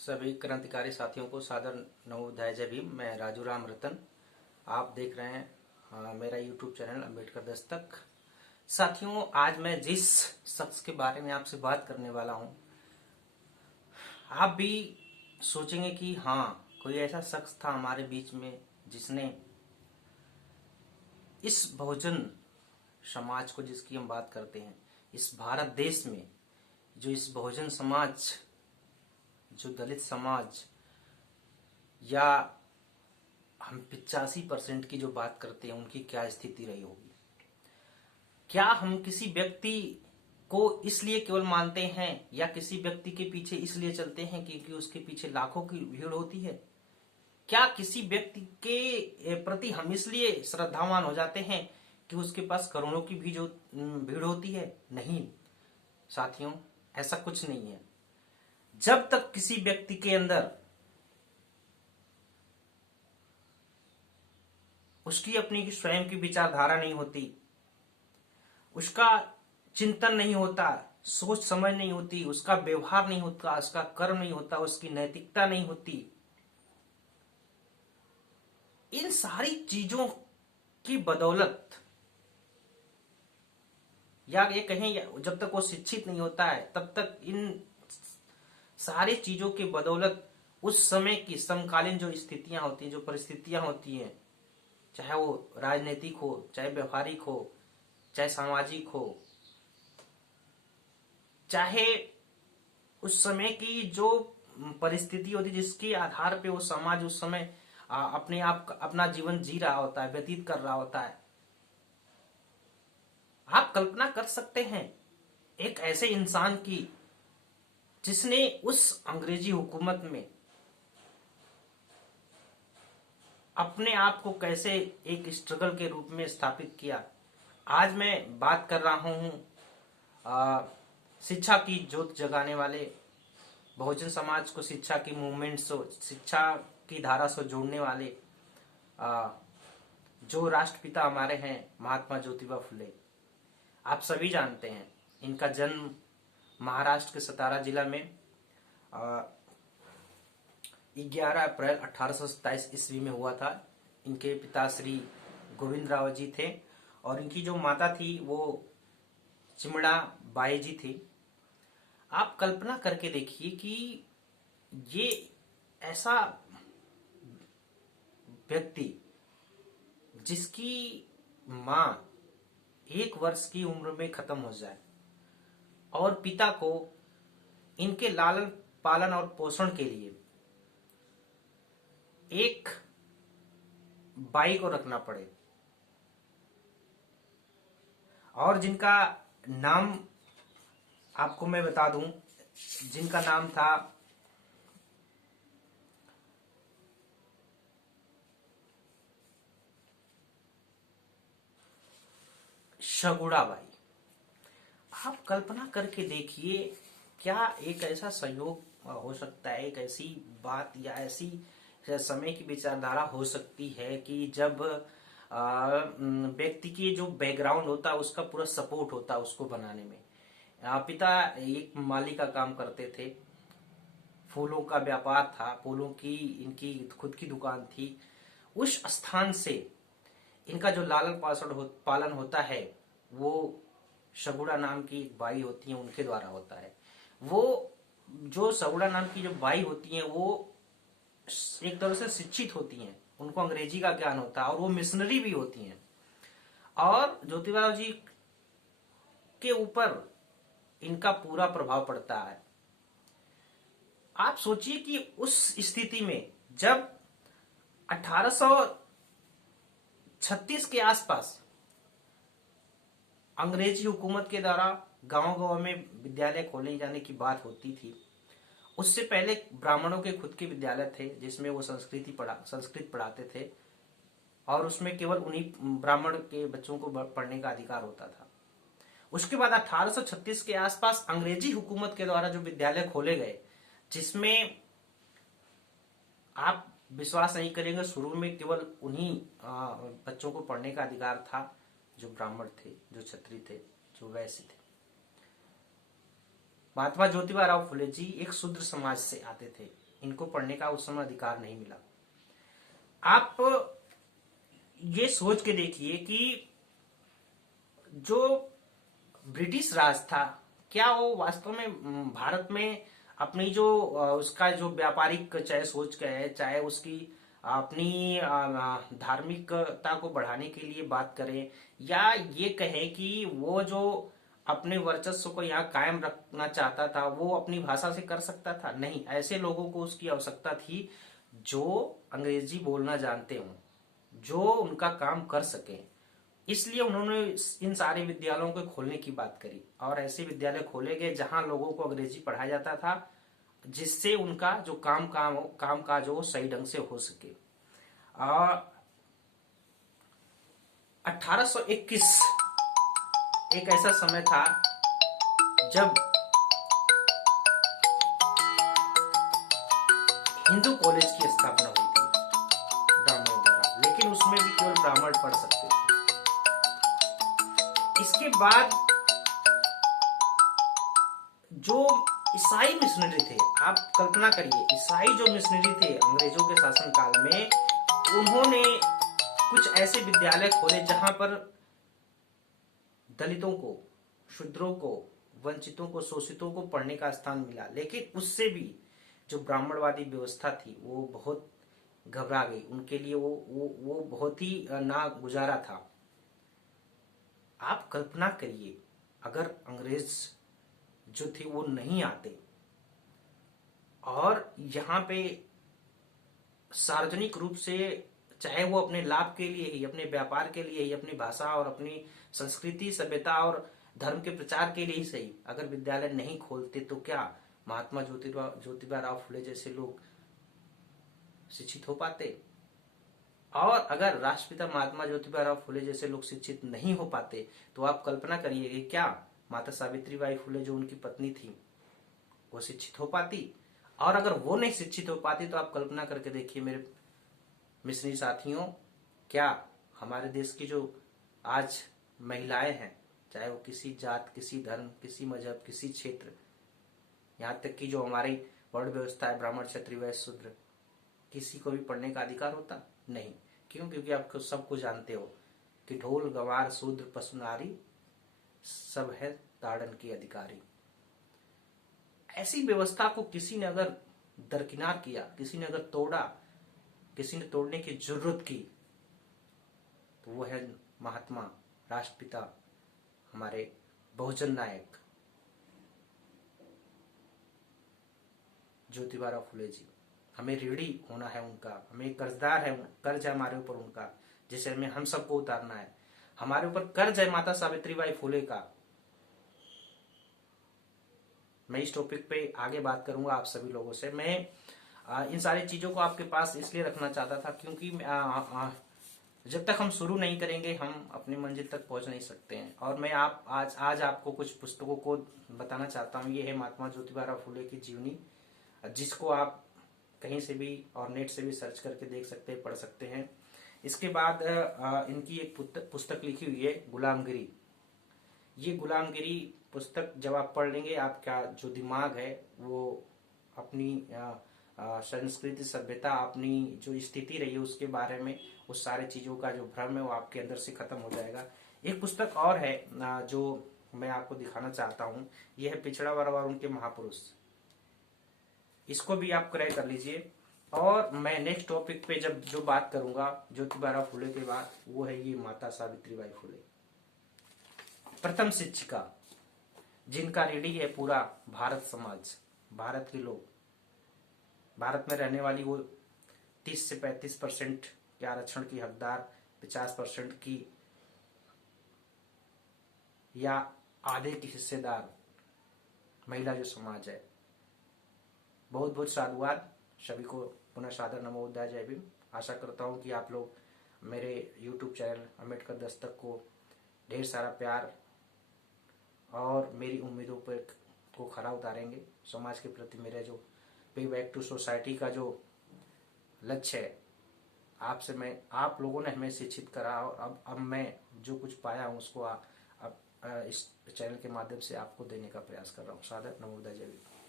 सभी क्रांतिकारी साथियों को सादर नवोदय जय भीम। मैं राजू राम रतन। आप देख रहे हैं मेरा यूट्यूब चैनल अम्बेडकर दस्तक। साथियों, आज मैं जिस शख्स के बारे में आपसे बात करने वाला हूं, आप भी सोचेंगे कि हाँ, कोई ऐसा शख्स था हमारे बीच में जिसने इस बहुजन समाज को, जिसकी हम बात करते हैं, इस भारत देश में जो इस बहुजन समाज, जो दलित समाज, या हम 85% की जो बात करते हैं, उनकी क्या स्थिति रही होगी। क्या हम किसी व्यक्ति को इसलिए केवल मानते हैं या किसी व्यक्ति के पीछे इसलिए चलते हैं क्योंकि उसके पीछे लाखों की भीड़ होती है? क्या किसी व्यक्ति के प्रति हम इसलिए श्रद्धावान हो जाते हैं कि उसके पास करोड़ों की भी जो भीड़ होती है? नहीं साथियों, ऐसा कुछ नहीं है। जब तक किसी व्यक्ति के अंदर उसकी अपनी स्वयं की विचारधारा नहीं होती, उसका चिंतन नहीं होता, सोच समझ नहीं होती, उसका व्यवहार नहीं होता, उसका कर्म नहीं होता, उसकी नैतिकता नहीं होती, इन सारी चीजों की बदौलत, या ये कहें जब तक वो शिक्षित नहीं होता है तब तक इन सारी चीजों की बदौलत उस समय की समकालीन जो स्थितियां होती हैं, जो परिस्थितियां होती हैं, चाहे वो राजनीतिक हो, चाहे व्यवहारिक हो, चाहे सामाजिक हो, चाहे उस समय की जो परिस्थिति होती, जिसके आधार पे वो समाज उस समय अपने आप अपना जीवन जी रहा होता है, व्यतीत कर रहा होता है। आप कल्पना कर सकते हैं एक ऐसे इंसान की जिसने उस अंग्रेजी हुकूमत में अपने आप को कैसे एक स्ट्रगल के रूप में स्थापित किया। आज मैं बात कर रहा हूं शिक्षा की ज्योत जगाने वाले, बहुजन समाज को शिक्षा की मूवमेंट से, शिक्षा की धारा से जोड़ने वाले जो राष्ट्रपिता हमारे हैं, महात्मा ज्योतिबा फुले। आप सभी जानते हैं इनका जन्म महाराष्ट्र के सतारा जिला में 11 अप्रैल 1827 ईस्वी में हुआ था। इनके पिता श्री गोविंदराव जी थे और इनकी जो माता थी वो चिमड़ा बाई जी थी। आप कल्पना करके देखिए कि ये ऐसा व्यक्ति जिसकी मां 1 वर्ष की उम्र में खत्म हो जाए और पिता को इनके लालन पालन और पोषण के लिए एक बाई को रखना पड़े, और जिनका नाम आपको मैं बता दूं, जिनका नाम था शगुड़ा बाई। आप कल्पना करके देखिए, क्या एक ऐसा संयोग हो सकता है, एक ऐसी बात या ऐसी समय की विचारधारा हो सकती है कि जब व्यक्ति की जो बैकग्राउंड होता है उसका पूरा सपोर्ट होता है उसको बनाने में। पिता एक माली का काम करते थे, फूलों का व्यापार था, फूलों की इनकी खुद की दुकान थी। उस स्थान से इनका जो लालन पालन होता है वो शगुड़ा नाम की एक बाई होती है, उनके द्वारा होता है। वो जो शगुड़ा नाम की जो बाई होती हैं वो एक तरह से शिक्षित होती हैं, उनको अंग्रेजी का ज्ञान होता है और वो मिशनरी भी होती हैं, और ज्योतिबा जी के ऊपर इनका पूरा प्रभाव पड़ता है। आप सोचिए कि उस स्थिति में जब 1836 के आसपास अंग्रेजी हुकूमत के द्वारा गांव-गांव में विद्यालय खोले जाने की बात होती थी, उससे पहले ब्राह्मणों के खुद के विद्यालय थे जिसमें वो संस्कृत पढ़ाते थे, और उसमें केवल उन्हीं ब्राह्मण के बच्चों को पढ़ने का अधिकार होता था। उसके बाद 1836 के आसपास अंग्रेजी हुकूमत के द्वारा जो विद्यालय खोले गए, जिसमें आप विश्वास नहीं करेंगे, शुरू में केवल उन्हीं बच्चों को पढ़ने का अधिकार था जो ब्राह्मण थे, जो क्षत्रिय थे, जो वैश्य थे। महात्मा ज्योतिबा राव फुले जी एक शूद्र समाज से आते थे, इनको पढ़ने का उस समय अधिकार नहीं मिला। आप ये सोच के देखिए कि जो ब्रिटिश राज था, क्या वो वास्तव में भारत में अपनी जो उसका जो व्यापारिक चाहे सोच का है, चाहे उसकी अपनी धार्मिकता को बढ़ाने के लिए बात करें, या ये कहें कि वो जो अपने वर्चस्व को यहाँ कायम रखना चाहता था वो अपनी भाषा से कर सकता था? नहीं, ऐसे लोगों को उसकी आवश्यकता थी जो अंग्रेजी बोलना जानते हों, जो उनका काम कर सके। इसलिए उन्होंने इन सारे विद्यालयों को खोलने की बात करी, और ऐसे विद्यालय खोले गए जहां लोगों को अंग्रेजी पढ़ाया जाता था, जिससे उनका जो काम काज हो सही ढंग से हो सके। 1821 एक ऐसा समय था जब हिंदू कॉलेज की स्थापना हुई थी ब्राह्मणों द्वारा, लेकिन उसमें भी केवल ब्राह्मण पढ़ सकते थे। इसके बाद जो ईसाई मिशनरी थे, आप कल्पना करिए, ईसाई जो मिशनरी थे अंग्रेजों के शासनकाल में, उन्होंने कुछ ऐसे विद्यालय खोले जहां पर दलितों को, शूद्रों को, वंचितों को, शोषितों को पढ़ने का स्थान मिला। लेकिन उससे भी जो ब्राह्मणवादी व्यवस्था थी वो बहुत घबरा गई, उनके लिए वो बहुत ही नागुजारा था। आप कल्पना करिए, अगर अंग्रेज जो थे वो नहीं आते और यहाँ पे सार्वजनिक रूप से, चाहे वो अपने लाभ के लिए ही, अपने व्यापार के लिए ही, अपनी भाषा और अपनी संस्कृति, सभ्यता और धर्म के प्रचार के लिए ही सही, अगर विद्यालय नहीं खोलते तो क्या महात्मा ज्योतिबा राव फुले जैसे लोग शिक्षित हो पाते? और अगर राष्ट्रपिता महात्मा ज्योतिबा राव फुले जैसे लोग शिक्षित नहीं हो पाते तो आप कल्पना करिए कि क्या माता सावित्रीबाई फुले जो उनकी पत्नी थी वो शिक्षित हो पाती? और अगर वो नहीं शिक्षित हो पाती तो आप कल्पना करके देखिए मेरे मिशनरी साथियों, क्या हमारे देश की जो आज महिलाएं हैं, चाहे वो किसी जात, किसी धर्म, किसी मजहब, किसी क्षेत्र, यहाँ तक कि जो हमारी वर्ण व्यवस्था है ब्राह्मण, क्षत्रिय, वैश्य, शूद्र, किसी को भी पढ़ने का अधिकार होता? नहीं। क्यों? क्योंकि आप सबको जानते हो कि ढोल गंवार शूद्र पशु नारी सब है ताड़न के अधिकारी। ऐसी व्यवस्था को किसी ने अगर दरकिनार किया, किसी ने अगर तोड़ा, किसी ने तोड़ने की जरूरत की, तो वो है महात्मा, राष्ट्रपिता, हमारे बहुजन नायक ज्योतिबा राव फुले जी। हमें ऋणी होना है उनका, हमें कर्जदार है, कर्ज है हमारे ऊपर उनका, जिसे हमें हम सबको उतारना है। हमारे ऊपर कर्ज है माता सावित्रीबाई फुले का। मैं इस टॉपिक पे आगे बात करूंगा आप सभी लोगों से। मैं इन सारी चीजों को आपके पास इसलिए रखना चाहता था क्योंकि जब तक हम शुरू नहीं करेंगे हम अपनी मंजिल तक पहुंच नहीं सकते हैं। और मैं आज आपको कुछ पुस्तकों को बताना चाहता हूँ। ये है महात्मा ज्योतिबा राव फुले की जीवनी, जिसको आप कहीं से भी और नेट से भी सर्च करके देख सकते हैं, पढ़ सकते हैं। इसके बाद इनकी एक पुस्तक लिखी हुई है गुलामगिरी। ये गुलामगिरी पुस्तक जब आप पढ़ लेंगे, आपका जो दिमाग है वो अपनी संस्कृति, सभ्यता, अपनी जो स्थिति रही है उसके बारे में, उस सारे चीजों का जो भ्रम है वो आपके अंदर से खत्म हो जाएगा। एक पुस्तक और है जो मैं आपको दिखाना चाहता हूँ, ये है पिछड़ा वर्ग और उनके महापुरुष। इसको भी आप क्रय कर लीजिए। और मैं नेक्स्ट टॉपिक पे जब जो बात करूंगा ज्योतिबा राव फुले के बाद, वो है ये माता सावित्रीबाई फुले, प्रथम शिक्षिका, जिनका ऋणी है पूरा भारत समाज, भारत के लोग। भारत में रहने वाली वो 30 से 35% के आरक्षण की हकदार, 50% की या आधे की हिस्सेदार महिला जो समाज है। बहुत बहुत साधुवाद सभी को, पुनः सादर नमोदय, जय भीम। आशा करता हूँ कि आप लोग मेरे YouTube चैनल अम्बेडकर दस्तक को ढेर सारा प्यार और मेरी उम्मीदों पर को खरा उतारेंगे। समाज के प्रति मेरा जो पे बैक टू सोसाइटी का जो लक्ष्य है, आपसे मैं, आप लोगों ने हमें शिक्षित करा और अब मैं जो कुछ पाया हूँ उसको अब इस चैनल के माध्यम से आपको देने का प्रयास कर रहा हूँ। सादर नमोदय, जय भीम।